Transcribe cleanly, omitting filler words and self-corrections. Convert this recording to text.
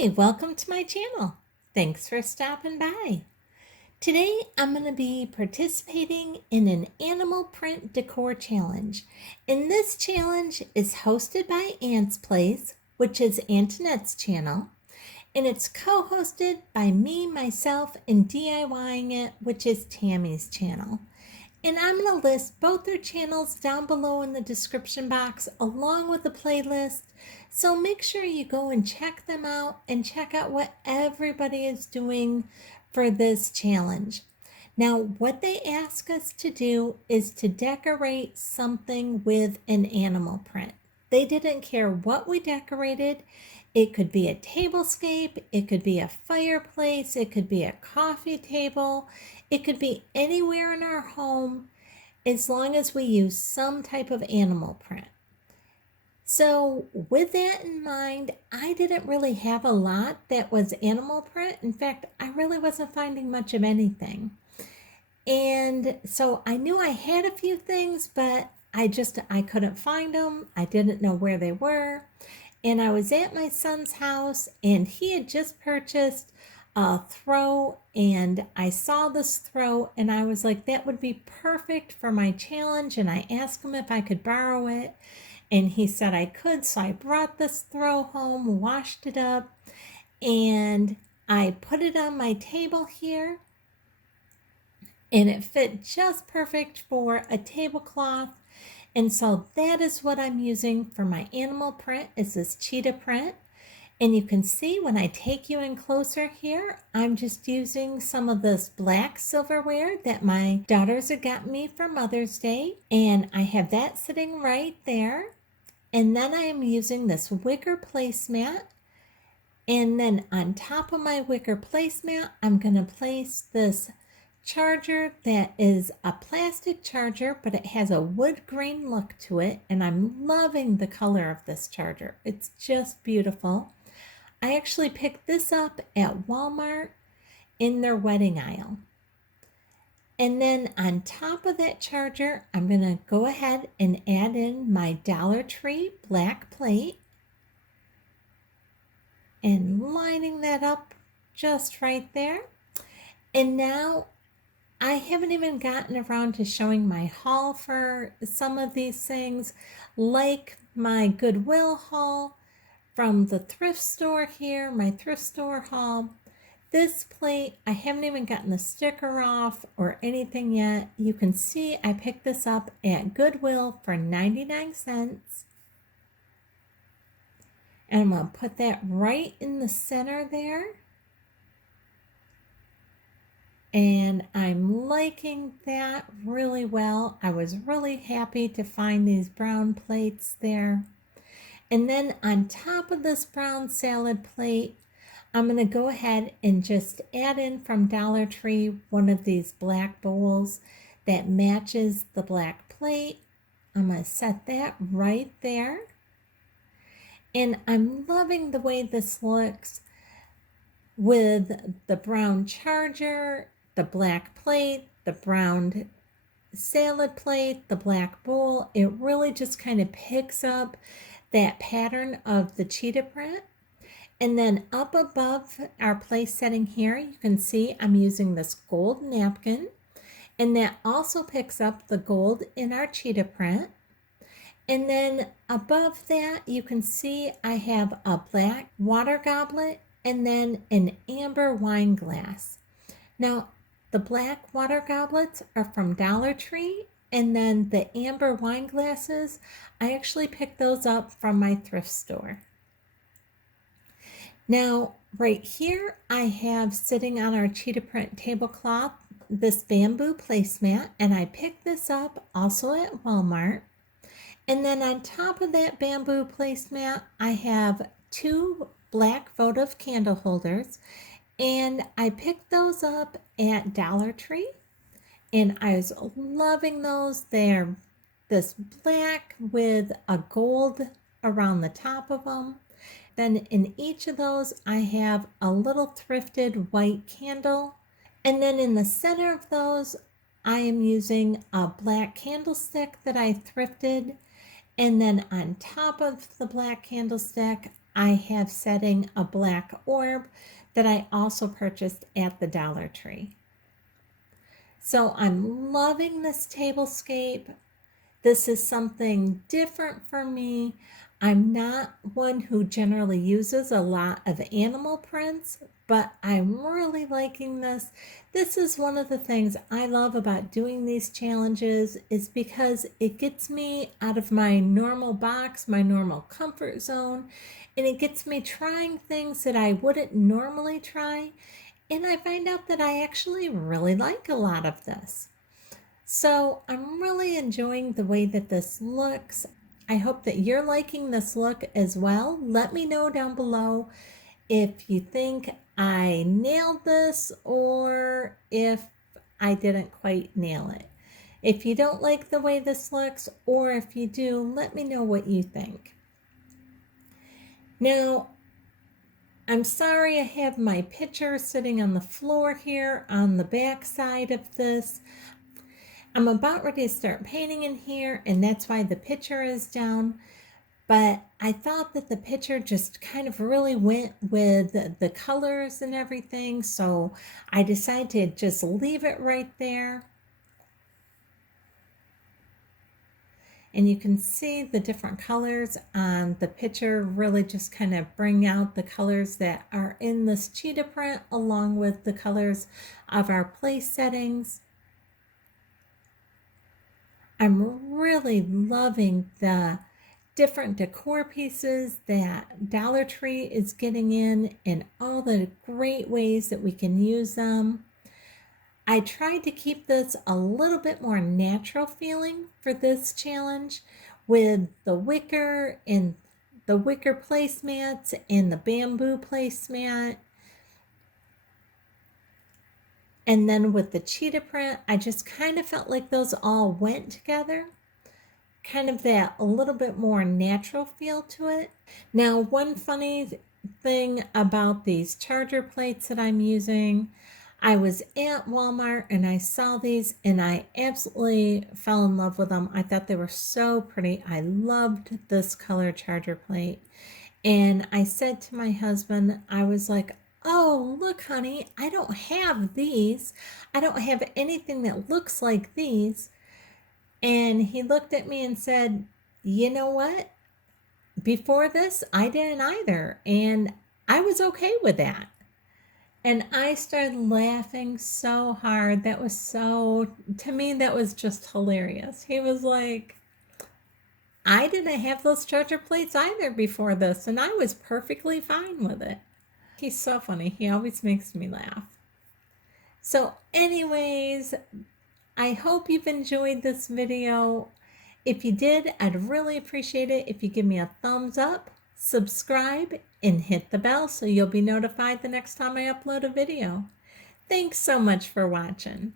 Hi, welcome to my channel. Thanks for stopping by. Today I'm going to be participating in an animal print decor challenge. And this challenge is hosted by Ant's Place, which is Antoinette's channel. And it's co-hosted by me, myself, and DIYing It, which is Tammy's channel. And I'm going to list both their channels down below in the description box along with the playlist. So make sure you go and check them out and check out what everybody is doing for this challenge. Now, what they ask us to do is to decorate something with an animal print. They didn't care what we decorated. It could be a tablescape, it could be a fireplace, it could be a coffee table, it could be anywhere in our home as long as we use some type of animal print. So with that in mind, I didn't really have a lot that was animal print. In fact, I really wasn't finding much of anything. And so I knew I had a few things, but I couldn't find them. I didn't know where they were. And I was at my son's house and he had just purchased a throw, and I saw this throw and I was like, that would be perfect for my challenge. And I asked him if I could borrow it, and he said I could. So I brought this throw home, washed it up, and I put it on my table here, and it fit just perfect for a tablecloth. And so that is what I'm using for my animal print, is this cheetah print. And you can see when I take you in closer here, I'm just using some of this black silverware that my daughters had got me for Mother's Day. And I have that sitting right there. And then I am using this wicker placemat. And then on top of my wicker placemat, I'm going to place this charger that is a plastic charger, but it has a wood grain look to it, and I'm loving the color of this charger. It's just beautiful. I actually picked this up at Walmart in their wedding aisle. And then on top of that charger, I'm going to go ahead and add in my Dollar Tree black plate and lining that up just right there. And now I haven't even gotten around to showing my haul for some of these things, like my Goodwill haul from the thrift store here, my thrift store haul. This plate, I haven't even gotten the sticker off or anything yet. You can see I picked this up at Goodwill for 99 cents. And I'm going to put that right in the center there. And I'm liking that really well. I was really happy to find these brown plates there. And then on top of this brown salad plate, I'm going to go ahead and just add in from Dollar Tree one of these black bowls that matches the black plate. I'm going to set that right there. And I'm loving the way this looks with the brown charger, the black plate, the brown salad plate, the black bowl. It really just kind of picks up that pattern of the cheetah print. And then up above our place setting here, you can see I'm using this gold napkin, and that also picks up the gold in our cheetah print. And then above that, you can see I have a black water goblet and then an amber wine glass. Now, the black water goblets are from Dollar Tree, and then the amber wine glasses, I actually picked those up from my thrift store. Now, right here, I have sitting on our cheetah print tablecloth this bamboo placemat, and I picked this up also at Walmart. And then on top of that bamboo placemat, I have two black votive candle holders, and I picked those up at Dollar Tree, and I was loving those. They're this black with a gold around the top of them. Then in each of those, I have a little thrifted white candle. And then in the center of those, I am using a black candlestick that I thrifted. And then on top of the black candlestick, I have setting a black orb that I also purchased at the Dollar Tree. So I'm loving this tablescape. This is something different for me. I'm not one who generally uses a lot of animal prints, but I'm really liking this. This is one of the things I love about doing these challenges is because it gets me out of my normal box, my normal comfort zone, and it gets me trying things that I wouldn't normally try. And I find out that I actually really like a lot of this. So I'm really enjoying the way that this looks. I hope that you're liking this look as well. Let me know down below if you think I nailed this or if I didn't quite nail it. If you don't like the way this looks, or if you do, let me know what you think. Now, I'm sorry I have my picture sitting on the floor here on the back side of this. I'm about ready to start painting in here, and that's why the picture is down. But I thought that the picture just kind of really went with the colors and everything, so I decided to just leave it right there. And you can see the different colors on the picture really just kind of bring out the colors that are in this cheetah print along with the colors of our place settings. I'm really loving the different decor pieces that Dollar Tree is getting in and all the great ways that we can use them. I tried to keep this a little bit more natural feeling for this challenge with the wicker and the wicker placemats and the bamboo placemat. And then with the cheetah print, I just kind of felt like those all went together. Kind of that a little bit more natural feel to it. Now, one funny thing about these charger plates that I'm using, I was at Walmart and I saw these and I absolutely fell in love with them. I thought they were so pretty. I loved this color charger plate. And I said to my husband, I was like, oh, look, honey, I don't have these. I don't have anything that looks like these. And he looked at me and said, you know what? Before this, I didn't either. And I was okay with that. And I started laughing so hard. That was so, to me, that was just hilarious. He was like, I didn't have those charger plates either before this, and I was perfectly fine with it. He's so funny. He always makes me laugh. So anyways, I hope you've enjoyed this video. If you did, I'd really appreciate it if you give me a thumbs up, subscribe, and hit the bell so you'll be notified the next time I upload a video. Thanks so much for watching.